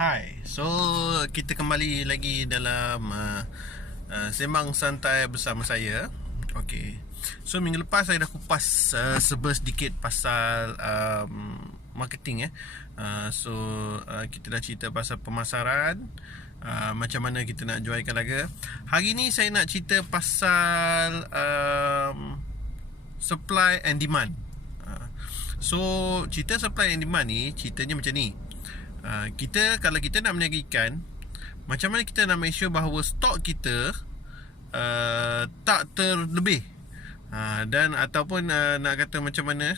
Hai, so kita kembali lagi dalam sembang santai bersama saya. Okay, so minggu lepas saya dah kupas sedikit pasal marketing So kita dah cerita pasal pemasaran, macam mana kita nak jual ikan laga. Hari ni saya nak cerita pasal supply and demand. So cerita supply and demand ni ceritanya macam ni. Kalau kita nak berniaga ikan, macam mana kita nak make sure bahawa stok kita tak terlebih, dan ataupun nak kata macam mana,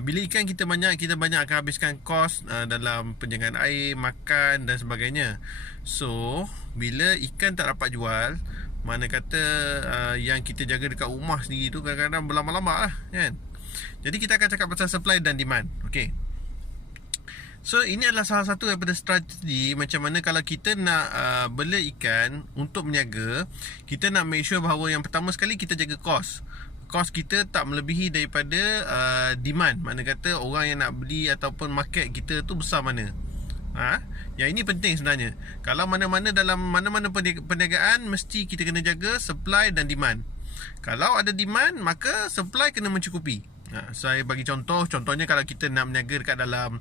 bila ikan kita banyak akan habiskan kos dalam penjagaan air, makan dan sebagainya. So bila ikan tak dapat jual, mana kata yang kita jaga dekat rumah sendiri tu kadang-kadang berlama-lama lah kan. Jadi kita akan cakap pasal supply dan demand. Okay, so ini adalah salah satu daripada strategi macam mana kalau kita nak bela ikan untuk berniaga. Kita nak make sure bahawa yang pertama sekali kita jaga kos kita tak melebihi daripada demand. Mana kata orang yang nak beli ataupun market kita tu besar mana. Yang ini penting sebenarnya. Kalau mana-mana dalam mana-mana perniagaan, mesti kita kena jaga supply dan demand. Kalau ada demand, maka supply kena mencukupi. Saya bagi contohnya kalau kita nak berniaga dekat dalam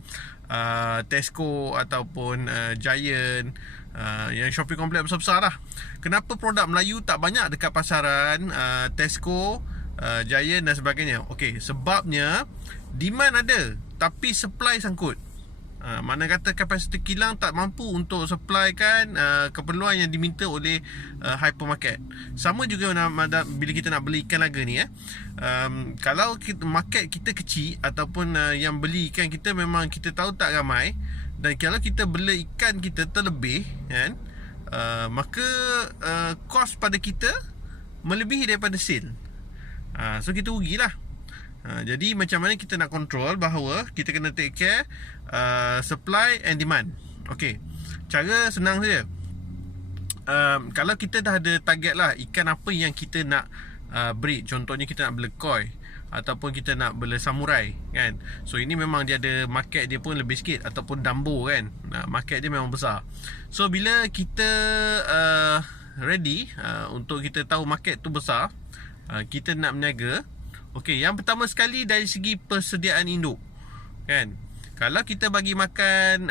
Tesco ataupun Giant, yang shopping complex besar-besar lah. Kenapa produk Melayu tak banyak dekat pasaran Tesco, Giant dan sebagainya? Okey, sebabnya demand ada tapi supply sangkut. Mana kata kapasiti kilang tak mampu untuk supply kan keperluan yang diminta oleh hypermarket. Sama juga bila kita nak beli ikan laga ni kalau market kita kecil ataupun yang beli ikan kita memang kita tahu tak ramai, dan kalau kita bela ikan kita terlebih kan, maka kos pada kita melebihi daripada sale. So kita rugilah. Jadi macam mana kita nak control bahawa kita kena take care supply and demand. Okey, cara senang saja. Kalau kita dah ada target lah ikan apa yang kita nak breed. Contohnya kita nak bela koi ataupun kita nak bela samurai kan. So ini memang dia ada market dia pun lebih sikit, ataupun Dumbo kan, market dia memang besar. So bila kita ready untuk kita tahu market tu besar, kita nak berniaga. Okey, yang pertama sekali dari segi persediaan induk kan. Kalau kita bagi makan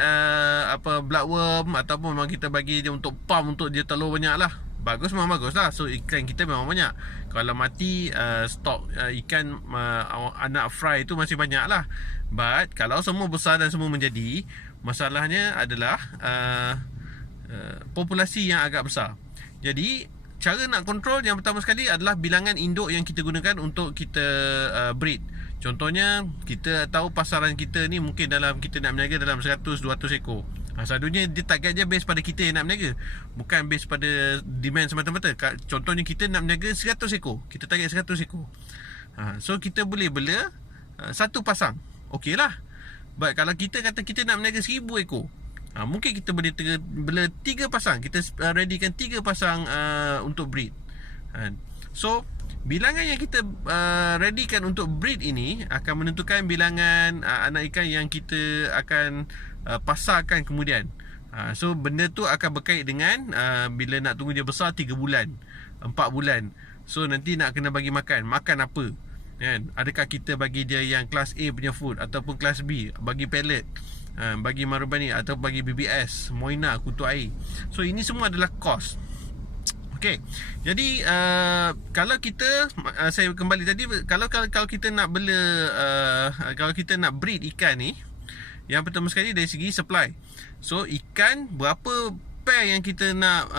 bloodworm ataupun memang kita bagi dia untuk pump untuk dia telur banyak lah, memang bagus lah. So ikan kita memang banyak. Kalau mati stok ikan anak fry tu masih banyak lah. But kalau semua besar dan semua menjadi, masalahnya adalah populasi yang agak besar. Jadi cara nak kontrol yang pertama sekali adalah bilangan induk yang kita gunakan untuk kita breed. Contohnya kita tahu pasaran kita ni mungkin kita nak berniaga dalam 100-200 ekor. Selalunya dia target je base pada kita yang nak berniaga, bukan base pada demand semata-mata. Contohnya kita nak berniaga 100 ekor, kita target 100 ekor. So kita boleh bela satu pasang, okey lah. But kalau kita kata kita nak berniaga 1000 ekor, mungkin kita boleh bela 3 pasang. Kita readykan 3 pasang untuk breed. So bilangan yang kita readykan untuk breed ini akan menentukan bilangan anak ikan yang kita akan pasarkan kemudian. So benda tu akan berkait dengan bila nak tunggu dia besar 3 bulan, 4 bulan. So nanti nak kena bagi makan apa kan? Adakah kita bagi dia yang kelas A punya food, ataupun kelas B bagi pellet, bagi marubani atau bagi BBS, Moina, kutu air. So ini semua adalah cost. Okey. Jadi kalau kita saya kembali tadi, kalau kita nak bela kalau kita nak breed ikan ni, yang pertama sekali dari segi supply. So ikan berapa pair yang kita nak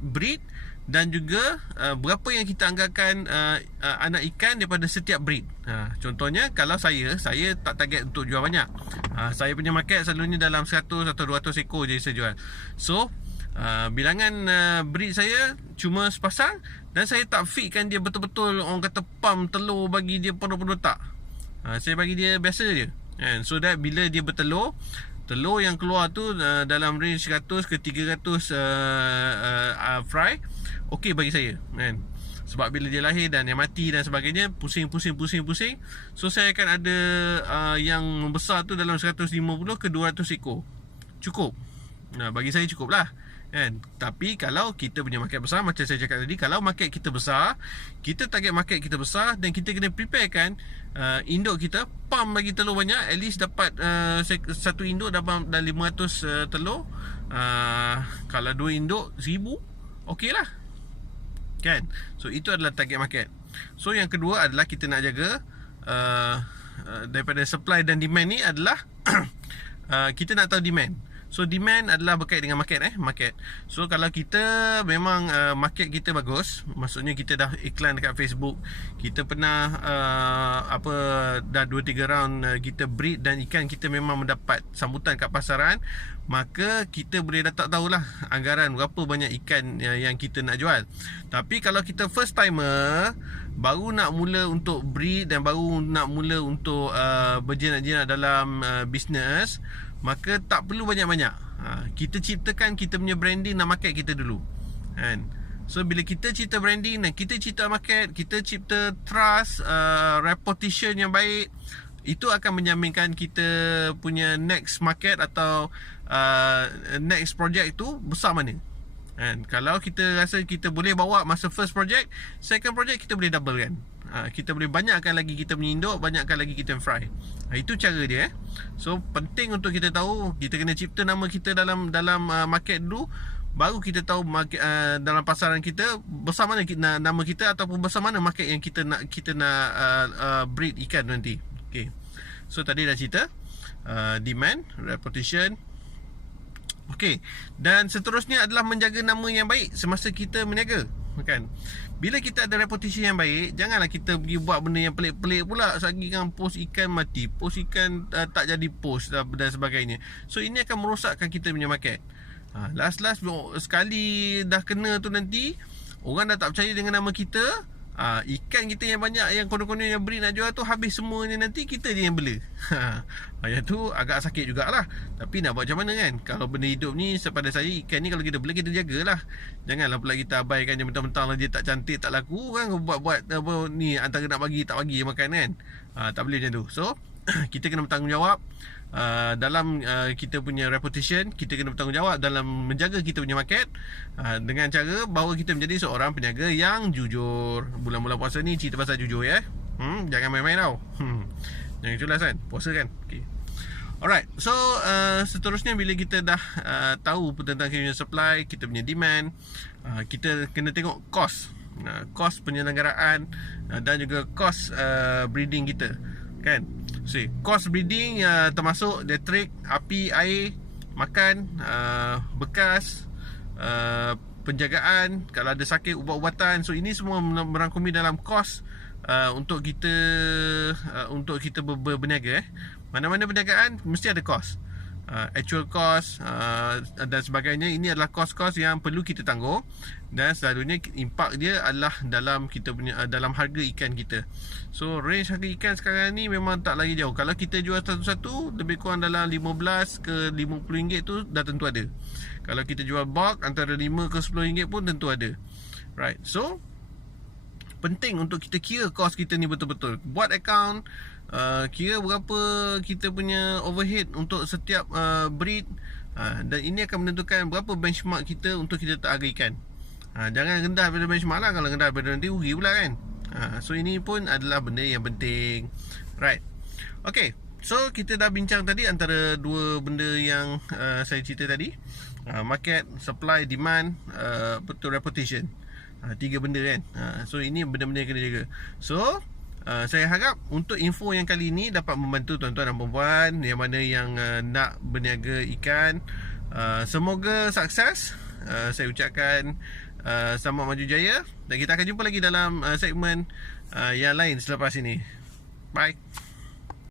breed, dan juga berapa yang kita anggarkan anak ikan daripada setiap breed. Contohnya kalau saya tak target untuk jual banyak. Saya punya market selalunya dalam 100 atau 200 ekor je saya jual. So bilangan breed saya cuma sepasang, dan saya tak fitkan dia betul-betul orang kata pump telur bagi dia penuh-penuh, tak. Saya bagi dia biasa je kan. So that bila dia bertelur, telur yang keluar tu dalam range 100 ke 300 fry, okey bagi saya kan. Sebab bila dia lahir dan yang mati dan sebagainya, pusing. So saya akan ada yang besar tu dalam 150 ke 200 ekor. cukup. Bagi saya cukup lah kan. Tapi kalau kita punya market besar, macam saya cakap tadi, kalau market kita besar, kita target market kita besar, dan kita kena preparekan induk kita, pump bagi telur banyak, at least dapat satu induk dapat 500 telur. Kalau 2 induk 1000, okey lah kan. So itu adalah target market. So yang kedua adalah kita nak jaga daripada supply dan demand ni adalah kita nak tahu demand. So demand adalah berkait dengan market. So kalau kita memang market kita bagus, maksudnya kita dah iklan dekat Facebook, kita pernah dah 2-3 round kita breed dan ikan kita memang mendapat sambutan kat pasaran, maka kita boleh tahulah anggaran berapa banyak ikan yang kita nak jual. Tapi kalau kita first timer, baru nak mula untuk breed dan baru nak mula untuk berjinak-jinak dalam bisnes, maka tak perlu banyak-banyak. Kita ciptakan kita punya branding dan market kita dulu kan. So bila kita cipta branding dan kita cipta market, kita cipta trust, reputation yang baik, itu akan menjaminkan kita punya next market atau next project tu besar mana kan. Kalau kita rasa kita boleh bawa masa first project, second project kita boleh double kan. Kita boleh banyakkan lagi kita punya induk, banyakkan lagi kita fry. Itu cara dia. So penting untuk kita tahu, kita kena cipta nama kita dalam market dulu, baru kita tahu market, dalam pasaran kita besar mana nama kita ataupun besar mana market yang kita nak breed ikan nanti. Okay. So tadi dah cerita demand, reputation. Okey. Dan seterusnya adalah menjaga nama yang baik semasa kita berniaga kan. Bila kita ada reputation yang baik, janganlah kita pergi buat benda yang pelik-pelik pula. Sagi kan post ikan mati, post ikan tak jadi post dan sebagainya. So ini akan merosakkan kita punya market. Last sekali dah kena tu, nanti orang dah tak percaya dengan nama kita. Ikan kita yang banyak, yang konon-konon yang breed nak jual tu habis semuanya, nanti kita je yang bela. Yang tu agak sakit jugalah. Tapi nak buat macam mana kan. Kalau benda hidup ni, pada saya, ikan ni kalau kita bela, kita jagalah. Janganlah pula kita abaikan je mentang-mentang lah dia tak cantik, tak laku kan. Buat ni antara nak bagi tak bagi makan kan. Tak boleh macam tu. So kita kena bertanggungjawab dalam kita punya reputation. Kita kena bertanggungjawab dalam menjaga kita punya market, dengan cara bahawa kita menjadi seorang peniaga yang jujur. Bulan-bulan puasa ni cerita pasal jujur ya. Jangan main-main tau. Jangan culas kan, puasa kan. Okay. Alright. So seterusnya bila kita dah tahu tentang kita punya supply, kita punya demand, kita kena tengok cost, cost penyelenggaraan, dan juga cost breeding kita kan. So, cost breeding termasuk elektrik, api, air, makan, bekas, penjagaan, kalau ada sakit, ubat-ubatan. So ini semua merangkumi dalam kos untuk kita berniaga. Mana-mana perniagaan mesti ada kos, actual cost dan sebagainya. Ini adalah kos-kos yang perlu kita tanggung, dan selalunya impak dia adalah dalam kita punya dalam harga ikan kita. So range harga ikan sekarang ni memang tak lagi jauh. Kalau kita jual satu-satu, lebih kurang dalam 15 ke 50 ringgit tu dah tentu ada. Kalau kita jual bulk, antara 5 ke 10 ringgit pun tentu ada. Right. So penting untuk kita kira kos kita ni betul-betul. Buat account, kira berapa kita punya overhead untuk setiap breed, dan ini akan menentukan berapa benchmark kita untuk kita tak harga ikan. Jangan rendah daripada benchmark lah. Kalau rendah daripada nanti rugi pula kan. So ini pun adalah benda yang penting. Right. Okay. So kita dah bincang tadi antara dua benda yang saya cerita tadi, market, supply, demand, betul, reputation. 3 benda kan. So ini benda-benda yang kena jaga. So saya harap untuk info yang kali ini dapat membantu tuan-tuan dan puan-puan yang mana yang nak berniaga ikan. Semoga sukses. Saya ucapkan selamat maju jaya, dan kita akan jumpa lagi dalam segmen yang lain selepas ini. Bye.